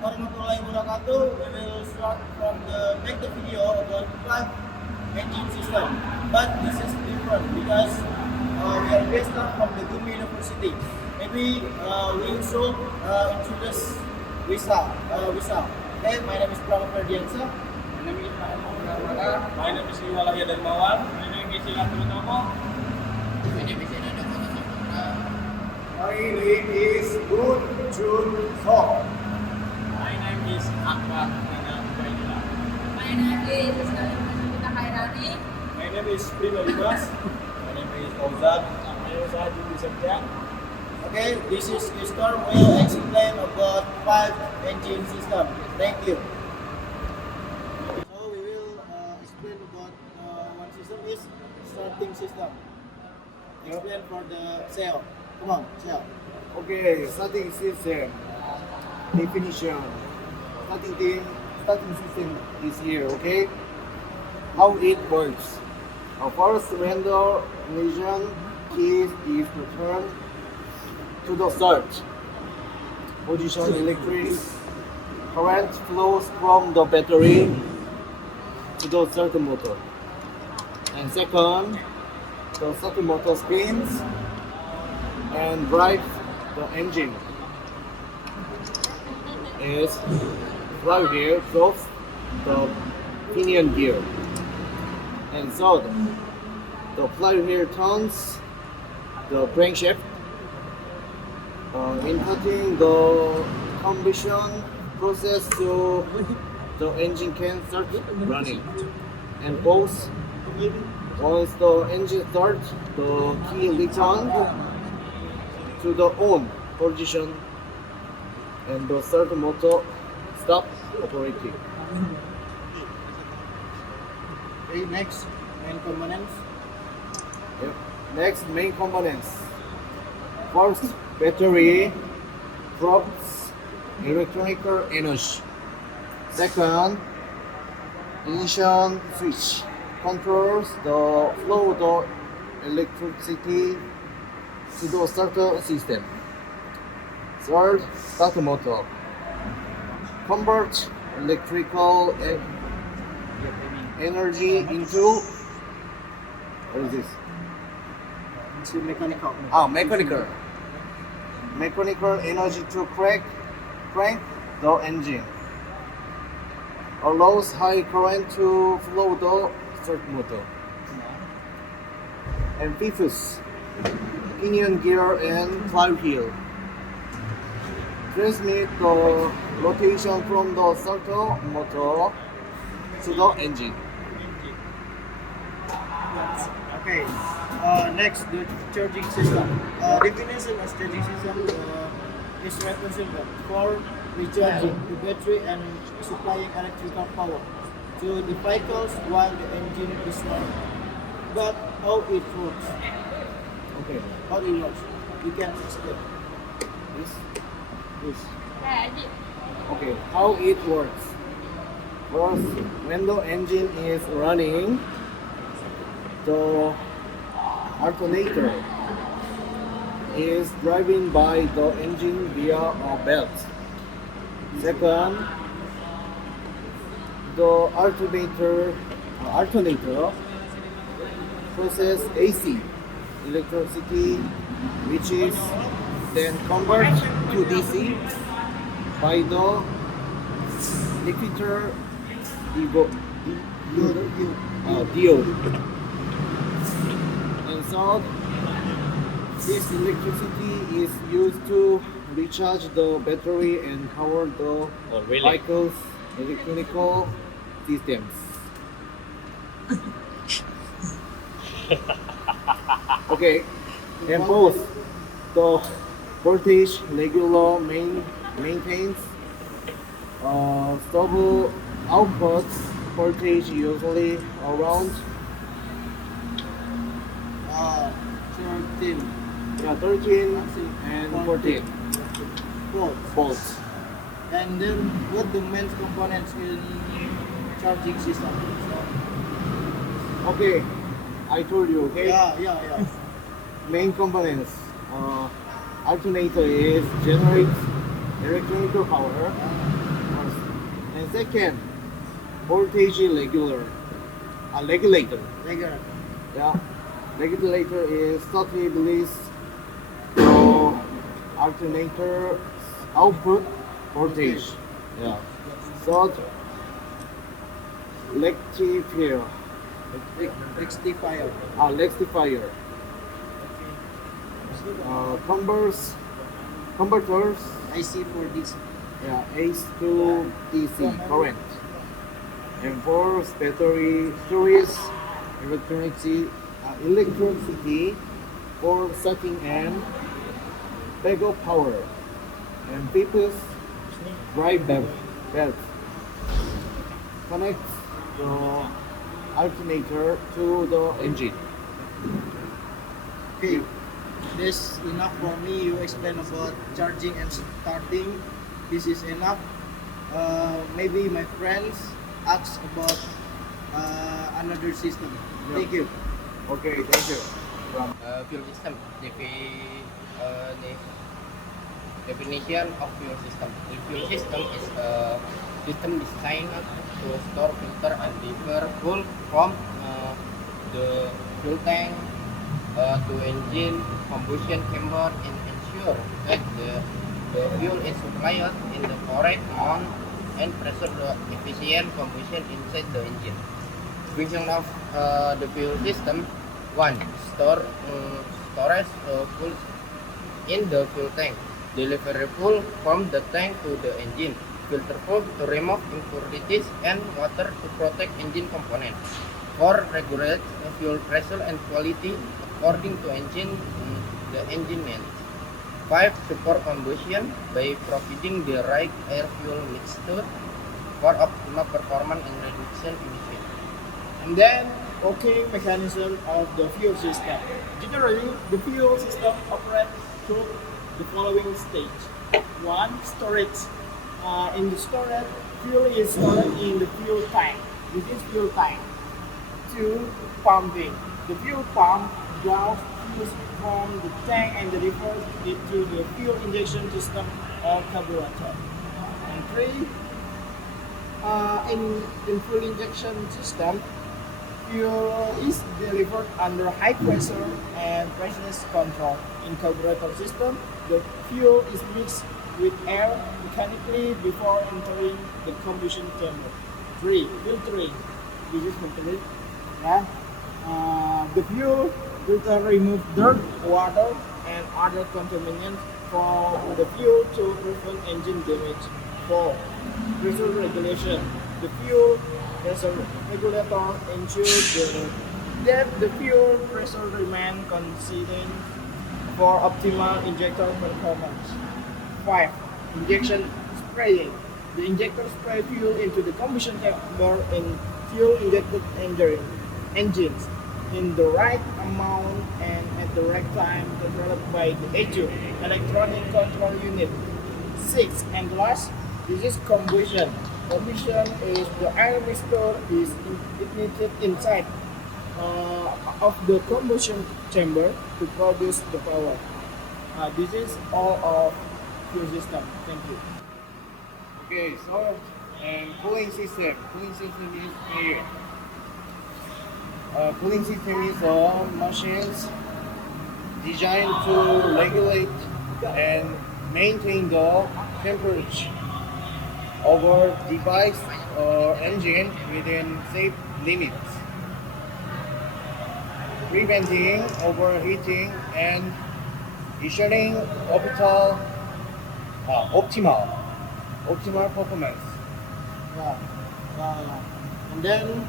warahmatullahi wabarakatuh. We will start from the make the video about five engine system. But this is different because we are based on from the Gumi University. Maybe we should introduce Wisa. Hey, my name is Prama Ferdiansa. My name is Muhammad Rahmana. My name is Iwalaya Darmawan. My name is Ilham Utama. My name is Enada Saputra. My name is Jung. My name is Akbar Nana Ubaidillah. My name is Nalina Hairani. My name is Prima Libas. My name is Ozad. Saya Ustaz Jung Seok. Okay, this is Istor will explain about five engine system. Thank you. So we will explain about one system is starting system. Explain for the Seok. Come on, Seok. Okay, starting system definition. Starting system is here. Okay, how it works. First, render ignition keys is returned to the start position. Electric current flows from the battery to the start motor. And second, the start motor spins and drives the engine. Is flywheel drops the pinion gear. And third, the flywheel turns the crankshaft, inputting the combustion process so the engine can start running. And both, once the engine starts, the key returns to the on position and the start motor stop operating. Okay, next main components. Yep. Next, main components. First, battery drops electrical energy. Second, ignition switch controls the flow of electricity to the starter system. Third, start motor converts electrical energy into what is this? It's mechanical. Mechanical energy to crank the engine. Allows high current to flow the start motor. And fifth, pinion gear and flywheel. Transmit the rotation from the starter motor to the engine. Okay. Next, the charging system. Definition of charging system is responsible for recharging the battery and supplying electrical power to the vehicles while the engine is running. But how it works? Okay. How it works? You can explain. This. Yeah, Okay. How it works? First, when the engine is running, the alternator is driven by the engine via a belt. Second, the alternator process AC electricity, which is then converted to DC by the liquidator diode. And so this electricity is used to recharge the battery and power the vehicle's electronic systems. Okay, and both the voltage regular maintains stable output voltage usually around 13 13 and 14 volts. And then what the main components in charging system? Okay, I told you. Okay. Yeah. Main components. Alternator is generates electrical power. And second, voltage regulator. Regular. Yeah, regulator is 30 degrees to alternator output voltage. Yeah. Third, rectifier. Rectifier. Rectifier. Converters. IC for this. Yeah, AC to DC current. And fourth, battery storage electricity for sucking and backup power. And fifth, drive belt connects the alternator to the engine. Okay. This enough for me. You explain about charging and starting. This is enough. Maybe my friends ask about another system. Yeah. Thank you. Okay, thank you. Fuel system. Definition of fuel system. The fuel system is a system designed to store, filter, and deliver fuel from the fuel tank to engine combustion chamber and ensure that the fuel is supplied in the correct amount and pressure the efficient combustion inside the engine. Function of the fuel system: 1. Storage fuel in the fuel tank. Delivery fuel from the tank to the engine. Filter fuel to remove impurities and water to protect engine components. 4. Regulate fuel pressure and quality according to the engine needs. 5. Support combustion by providing the right air-fuel mixture for optimal performance and reduction emission. And then, working mechanism of the fuel system. Generally, the fuel system operates through the following stage. 1. Storage. In the storage, fuel is stored in the fuel tank. This is fuel tank. 2. Pumping. The fuel pump draws fuel from the tank and delivers it to the fuel injection system or carburetor. And 3. In fuel injection system, fuel is delivered under high pressure and pressure control. In carburetor system, the fuel is mixed with air mechanically before entering the combustion chamber. 3. Filtering. This is filtering. Yeah. The fuel filter removes dirt, water, and other contaminants from the fuel to prevent engine damage. 4. Pressure regulation. The fuel pressure regulator ensures that the fuel pressure remains consistent for optimal injector performance. 5. Injection spraying. The injector sprays fuel into the combustion chamber in fuel-injected engines in the right amount and at the right time, controlled by the ECU, electronic control unit. 6. And last, this is combustion. Combustion is the air mixture is ignited inside of the combustion chamber to produce the power. This is all of fuel system. Thank you. Okay, so and cooling system. Cooling system is here. Cooling system is machines designed to regulate and maintain the temperature of our device or engine within safe limits, preventing overheating and ensuring optimal performance. Yeah. And then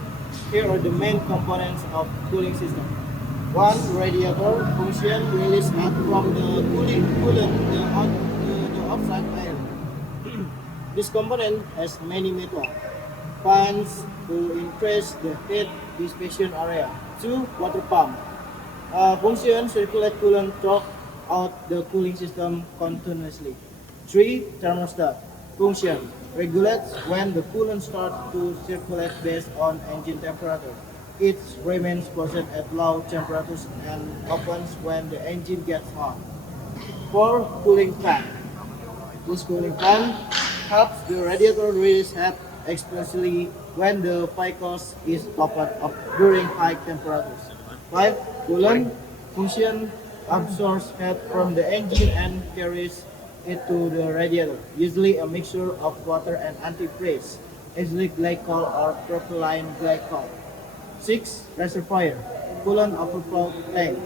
here are the main components of cooling system. 1. Radiator function release heat from the coolant the outside air. This component has many methods. Fans to increase the heat dissipation area. 2. Water pump. Function circulate coolant throughout the cooling system continuously. 3. Thermostat. Function regulates when the coolant starts to circulate based on engine temperature. It remains closed at low temperatures and opens when the engine gets hot. 4. Cooling fan. This cooling fan helps the radiator release heat especially when the Picos is opened up during high temperatures. 5. Coolant function absorbs heat from the engine and carries it to the radiator, usually a mixture of water and antifreeze, ethylene glycol or propylene glycol. 6. Reservoir coolant overflow tank.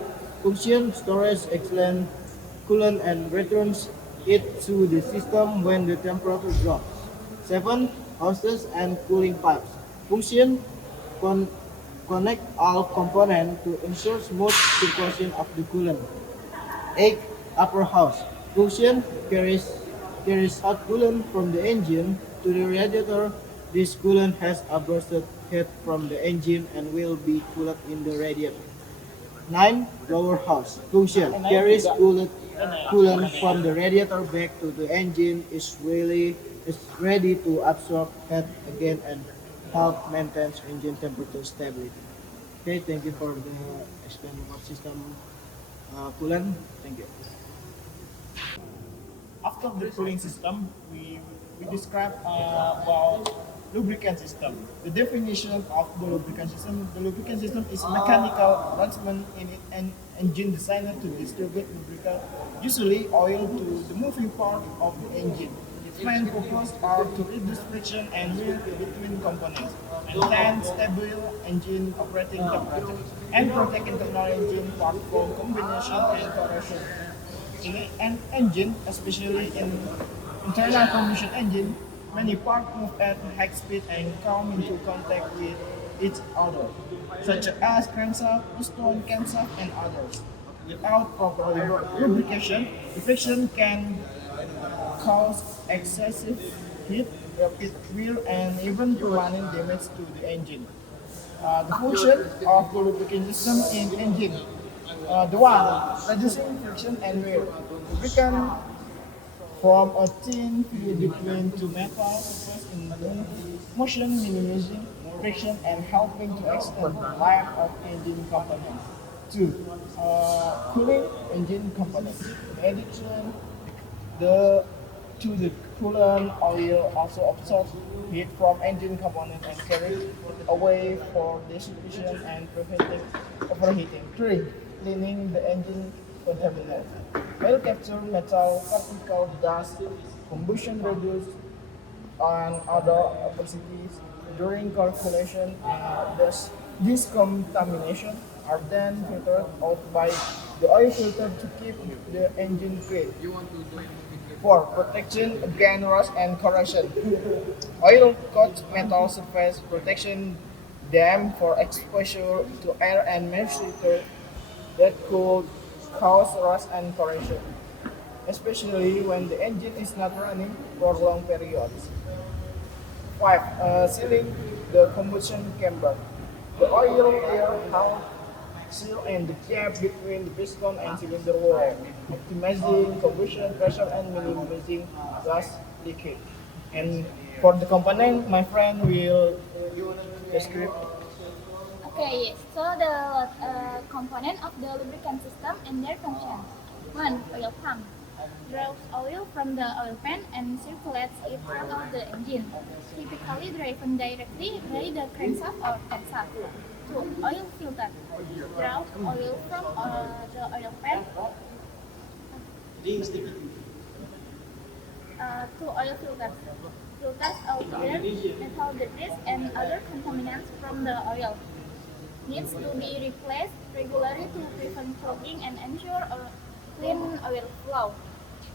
Function storage excellent coolant and returns it to the system when the temperature drops. 7. Hoses and cooling pipes. Function con- connect all components to ensure smooth circulation of the coolant. 8. Upper house. Function carries hot coolant from the engine to the radiator. This coolant has absorbed heat from the engine and will be cooled in the radiator. 9. Lower house. Function carries coolant from the radiator back to the engine is ready to absorb heat again and help maintain engine temperature stability. Okay, thank you for the explain about system coolant. Thank you. After the cooling system, we describe about lubricant system. The definition of the lubricant system is a mechanical arrangement in an engine designed to distribute lubricant, usually oil, to the moving part of the engine. Its main purpose are to reduce friction and wear between components, maintain stable engine operating temperature, and protect internal engine part from combination and corrosion. In an engine, especially in internal combustion engine, many parts move at high speed and come into contact with each other, such as crankshaft, piston, camshaft, and others. Without proper lubrication, the friction can cause excessive heat, rapid wear, and even permanent damage to the engine. The function of the lubrication system in engine. The one, reducing friction and wear. Lubricant from a thin film between two metal surfaces in motion, minimizing friction and helping to extend the life of engine components. 2. Cooling engine components. In addition, the the coolant oil also absorbs heat from engine components and carries it away for dissipation and preventing overheating. 3. Cleaning the engine contaminants. Oil capture metal particle dust, combustion reduce, and other opacities during calculation. This contamination are then filtered out by the oil filter to keep the engine clean. 4. Protection against rust and corrosion. Oil coats metal surface protection them for exposure to air and moisture that could cause rust and corrosion, especially when the engine is not running for long periods. 5. Sealing the combustion chamber. The oil layer helps seal in the gap between the piston and cylinder wall, optimizing combustion pressure and minimizing gas leakage. And for the component, my friend will describe. Okay, yes. So the component of the lubricant system and their function. 1. Oil pump. Draws oil from the oil pan and circulates it throughout the engine, typically driven directly by the crankshaft or camshaft. 2. Oil filter. Draws oil from the oil pan to oil filters. Filters out dirt, metal debris, and other contaminants from the oil. Needs to be replaced regularly to prevent clogging and ensure a clean oil flow.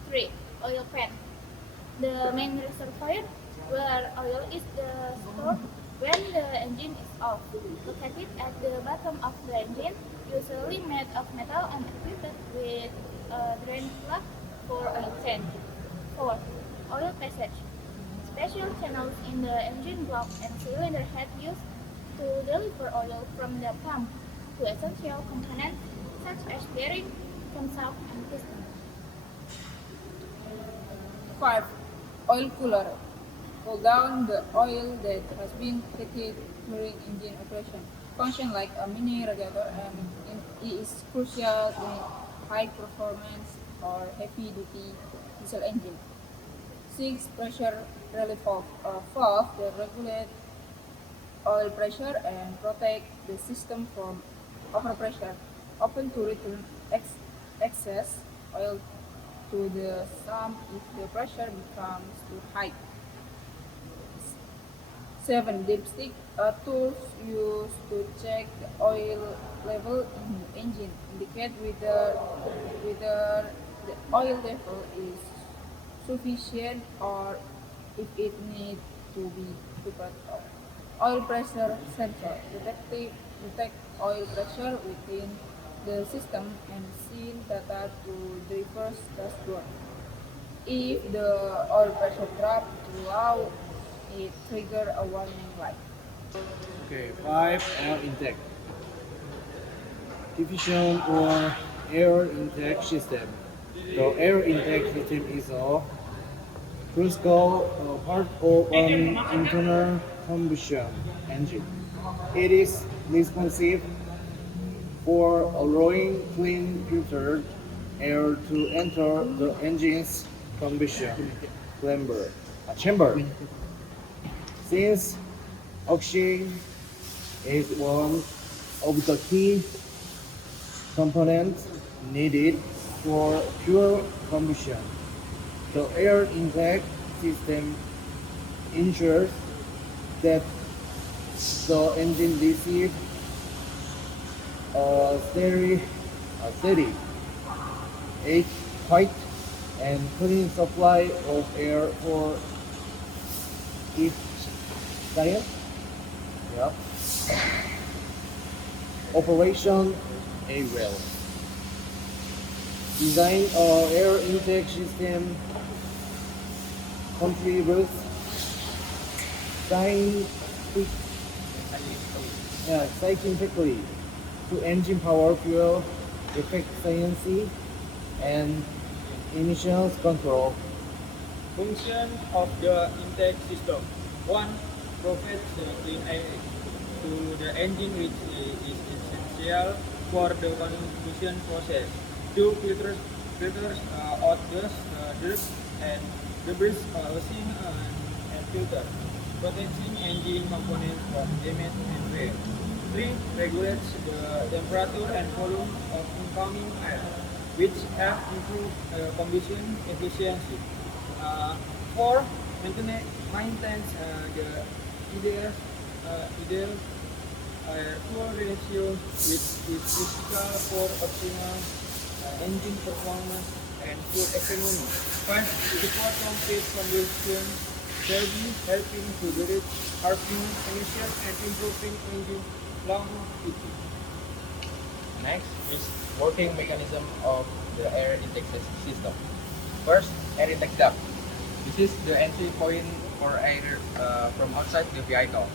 3. Oil pan. The main reservoir where oil is stored when the engine is off. Located at the bottom of the engine, usually made of metal and equipped with a drain plug for oil change. 4. Oil passage. Special channels in the engine block and cylinder head used to deliver oil from the pump to essential components such as bearing, camshaft, and piston. 5. Oil cooler. Cool down the oil that has been heated during engine operation. Function like a mini radiator and is crucial in high performance or heavy duty diesel engine. 6. Pressure relief valve that regulate oil pressure and protect the system from overpressure, open to return excess oil to the sump if the pressure becomes too high. 7. Dipstick, tools used to check the oil level in the engine, indicate whether the oil level is sufficient or if it needs to be topped up. Oil pressure sensor, detect oil pressure within the system and send data to driver's dashboard. If the oil pressure drops too low, it triggers a warning light. Okay, 5. Air intake. Diffusion or air intake system. The air intake system is a crucial part of an internal combustion engine. It is responsive for allowing clean filtered air to enter the engine's combustion chamber. Since oxygen is one of the key components needed for pure combustion, the air intake system ensures that the engine receives a steady, a quiet, and clean supply of air for each client. Yep. Operation a well. Design or air intake system contributes scientific, scientifically to engine power, fuel efficiency, and emissions control. Function of the intake system. 1. Provides clean air to the engine which is essential for the combustion process. 2. Filters out dust, dirt, and debris using and filter, protecting engine components from damage and wear. 3. Regulates the temperature and volume of incoming air, which have improved combustion efficiency. 4. Maintains the ideal air-fuel ratio, which is critical for optimal engine performance and fuel economy. 5. Support complete combustion service, helping to reduce carbon emissions and improving engine longevity. Next is working mechanism of the air intake system. First, air intake duct. This is the entry point for air from outside the vehicle.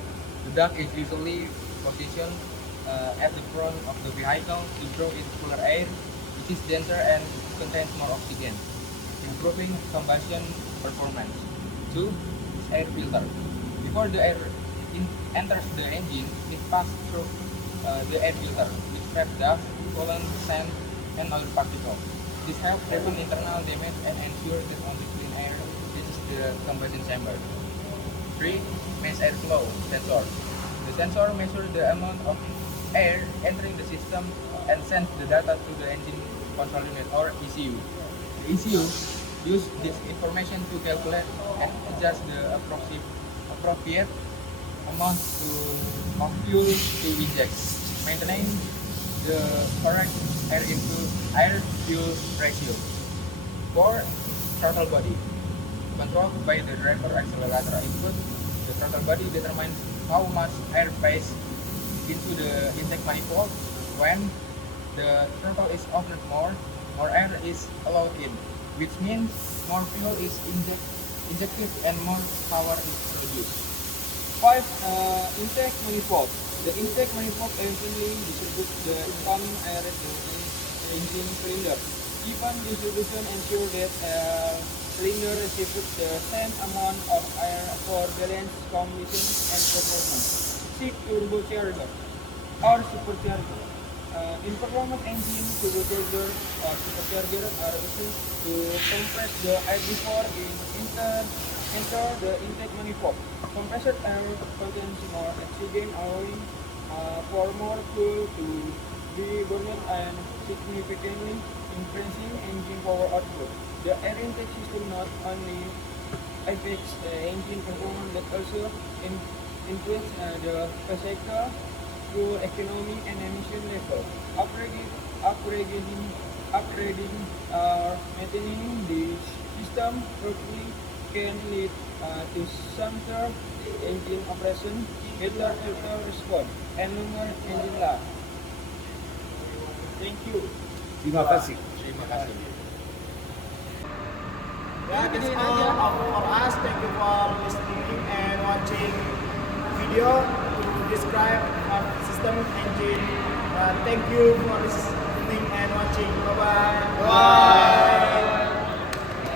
The duct is usually positioned at the front of the vehicle to draw in cooler air, which is denser and contains more oxygen, improving combustion performance. 2. Air filter. Before the air enters the engine, it passes through the air filter, which traps dust, pollen, sand, and other particles. This helps prevent internal damage and ensure that only clean air reaches the combustion chamber. 3. Mass airflow sensor. The sensor measures the amount of air entering the system and sends the data to the engine control unit or ECU. The ECU uses this information to calculate and adjust the appropriate amount of fuel to inject, maintaining the correct air fuel ratio. 4. Throttle body. Controlled by the driver accelerator input, the throttle body determines how much air passes into the intake manifold. When the throttle is opened more air is allowed in, which means more fuel is injected and more power is produced. 5. Intake manifold. The intake manifold eventually distributes the incoming air to the engine cylinder. Even distribution ensures that cylinder receives the same amount of air for balanced combustion and performance. 6. Turbocharger or supercharger. in performance engine, turbocharger or supercharger are used to compress the air before enter the intake manifold. Compressed air contains more oxygen, allowing for more fuel to be burned and significantly increasing engine power output. The air intake system not only affects engine performance but also influence the cycle fuel economy and emission level. Upgrading or maintaining the system properly can lead to smoother engine operation, better fuel response, and longer engine life. Thank you. Terima kasih. Terima kasih. Yeah, that's all for us. Thank you for listening and watching video to describe our system engine. Thank you for listening and watching. Bye bye. Bye.